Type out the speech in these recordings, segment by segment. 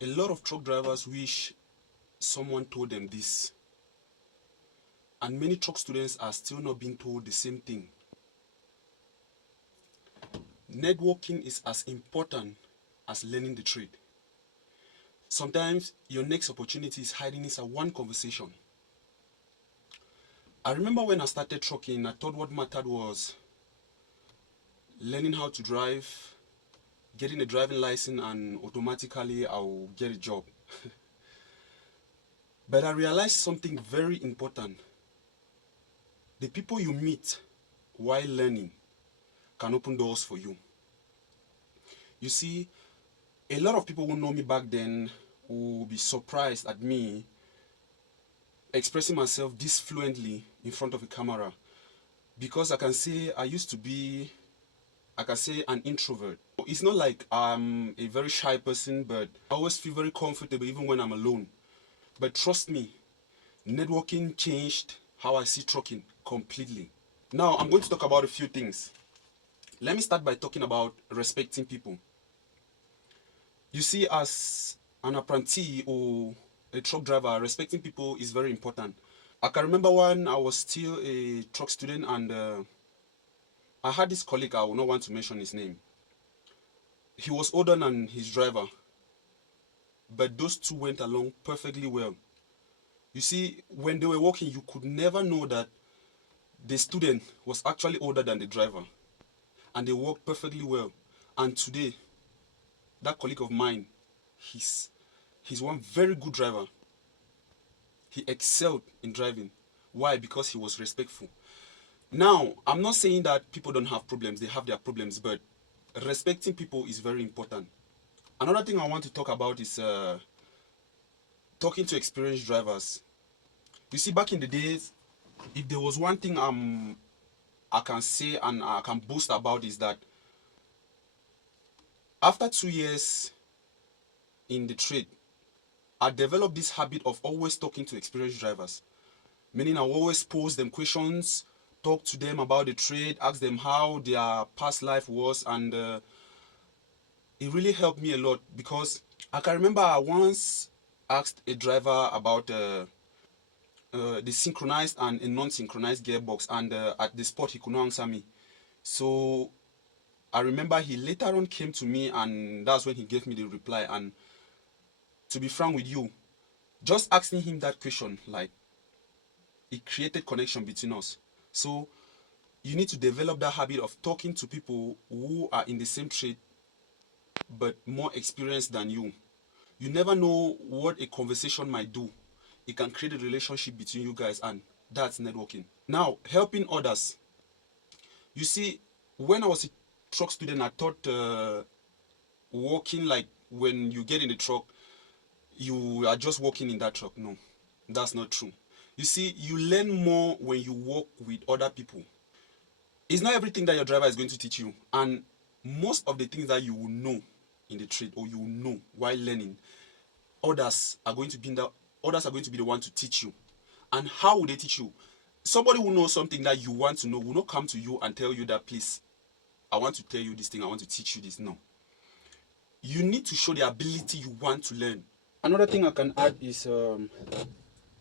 A lot of truck drivers wish someone told them this, and many truck students are still not being told the same thing. Networking is as important as learning the trade. Sometimes your next opportunity is hiding inside one conversation. I remember when I started trucking, I thought what mattered was learning how to drive, getting a driving license, and automatically I'll get a job. But I realized something very important. The people you meet while learning can open doors for you. You see, a lot of people who know me back then will be surprised at me expressing myself this fluently in front of a camera, because I can say I used to be, I can say, an introvert. It's not like I'm a very shy person, but I always feel very comfortable even when I'm alone. But trust me, networking changed how I see trucking completely. Now I'm going to talk about a few things. Let me start by talking about respecting people. You see, as an apprentice or a truck driver, respecting people is very important. I can remember when I was still a truck student, and I had this colleague, I will not want to mention his name. He was older than his driver, but those two went along perfectly well. You see, when they were working, you could never know that the student was actually older than the driver, and they worked perfectly well. And today, that colleague of mine, he's he's one very good driver. He excelled in driving. Why? Because he was respectful. Now, I'm not saying that people don't have problems, they have their problems, but respecting people is very important. Another thing I want to talk about is talking to experienced drivers. You see, back in the days, if there was one thing I can say and I can boast about, is that after 2 years in the trade, I developed this habit of always talking to experienced drivers. Meaning I always pose them questions, talk to them about the trade, ask them how their past life was, and it really helped me a lot, because I can remember I once asked a driver about the synchronized and a non-synchronized gearbox, and at the spot he could not answer me. So I remember he later on came to me, and that's when he gave me the reply. And to be frank with you, just asking him that question, like, it created connection between us. So you need to develop that habit of talking to people who are in the same trade but more experienced than you. You never know what a conversation might do. It can create a relationship between you guys, and that's networking. Now, helping others. You see, when I was a truck student, I thought walking, like when you get in the truck, you are just walking in that truck. No, that's not true. You see, you learn more when you walk with other people. It's not everything that your driver is going to teach you, and most of the things that you will know in the trade, or you will know while learning, others are going to be the one to teach you. And how will they teach you? Somebody who knows something that you want to know will not come to you and tell you that, please, I want to tell you this thing, I want to teach you this. No, you need to show the ability you want to learn. Another thing I can add is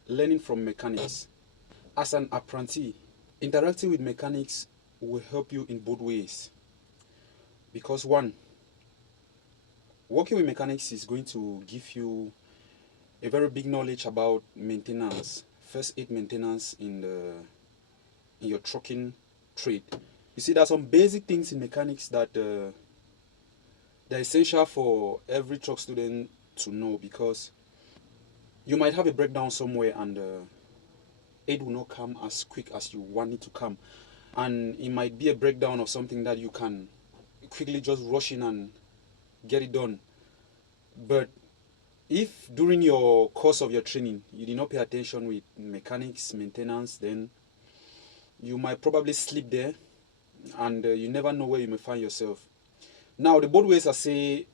learning from mechanics. As an apprentice, interacting with mechanics will help you in both ways, because one, working with mechanics is going to give you a very big knowledge about maintenance, first aid maintenance in your trucking trade. You see, there are some basic things in mechanics that they're essential for every truck student to know, because you might have a breakdown somewhere, and aid will not come as quick as you want it to come, and it might be a breakdown of something that you can quickly just rush in and get it done. But if during your course of your training you did not pay attention with mechanics maintenance, then you might probably slip there, and you never know where you may find yourself. Now, the both ways I say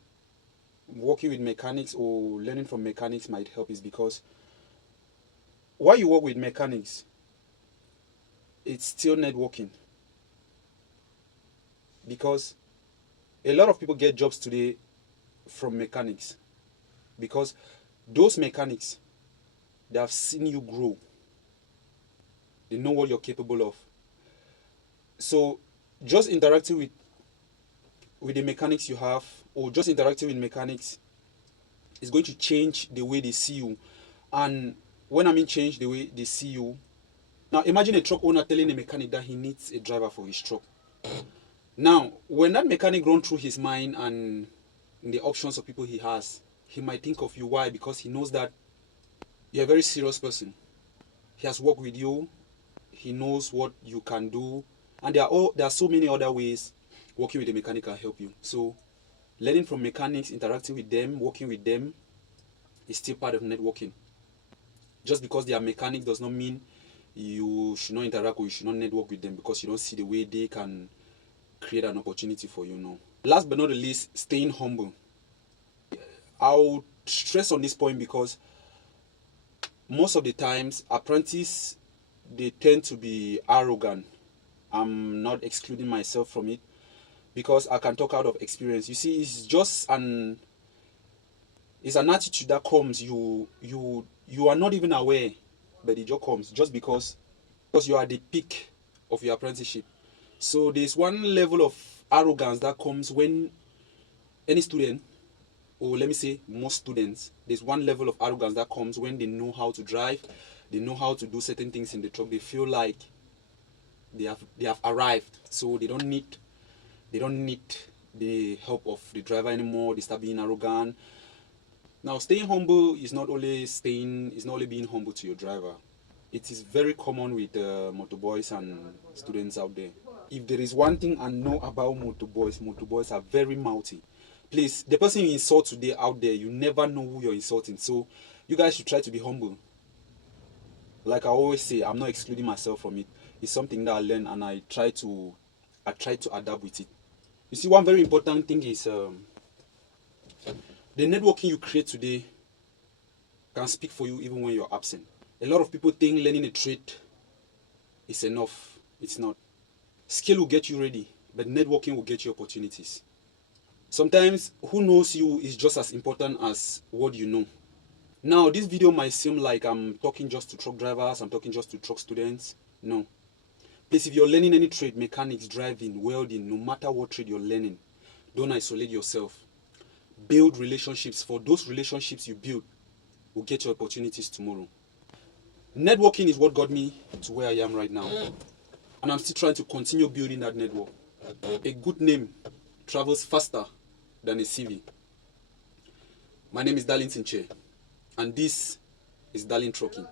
working with mechanics or learning from mechanics might help is because while you work with mechanics, it's still networking, because a lot of people get jobs today from mechanics. because those mechanics, they have seen you grow. They know what you're capable of. So just interacting with the mechanics you have, or just interacting with mechanics, is going to change the way they see you. And when I mean change the way they see you, now imagine a truck owner telling a mechanic that he needs a driver for his truck. Now, when that mechanic runs through his mind and the options of people he has, he might think of you. Why? Because he knows that you're a very serious person. He has worked with you. He knows what you can do. And there are so many other ways working with a mechanic can help you. So learning from mechanics, interacting with them, working with them is still part of networking. Just because they are mechanics does not mean you should not interact or you should not network with them because you don't see the way they can create an opportunity for you. No. Last but not the least, staying humble. I'll stress on this point because most of the times apprentices, they tend to be arrogant. I'm not excluding myself from it because I can talk out of experience. You see, it's just an attitude that comes. You are not even aware, but it just comes just because you are at the peak of your apprenticeship. So there's one level of arrogance that comes when any student, or let me say most students, there's one level of arrogance that comes when they know how to drive, they know how to do certain things in the truck. They feel like they have arrived, so they don't need the help of the driver anymore. They start being arrogant. Now, staying humble is not only being humble to your driver. It is very common with motorboys and students out there. If there is one thing I know about motorboys are very mouthy. Please, the person you insult today out there, you never know who you're insulting. So you guys should try to be humble. Like I always say, I'm not excluding myself from it. It's something that I learned and I try to adapt with it. You see, one very important thing is the networking you create today can speak for you even when you're absent. A lot of people think learning a trade is enough. It's not. Skill will get you ready, but networking will get you opportunities. Sometimes who knows you is just as important as what you know. Now, this video might seem like I'm talking just to truck drivers, I'm talking just to truck students. No. Please, if you're learning any trade, mechanics, driving, welding, no matter what trade you're learning, don't isolate yourself. Build relationships. For those relationships you build will get you opportunities tomorrow. Networking is what got me to where I am right now. And I'm still trying to continue building that network. A good name travels faster than a CV. My name is Darlington Che, and this is Darling Trucking.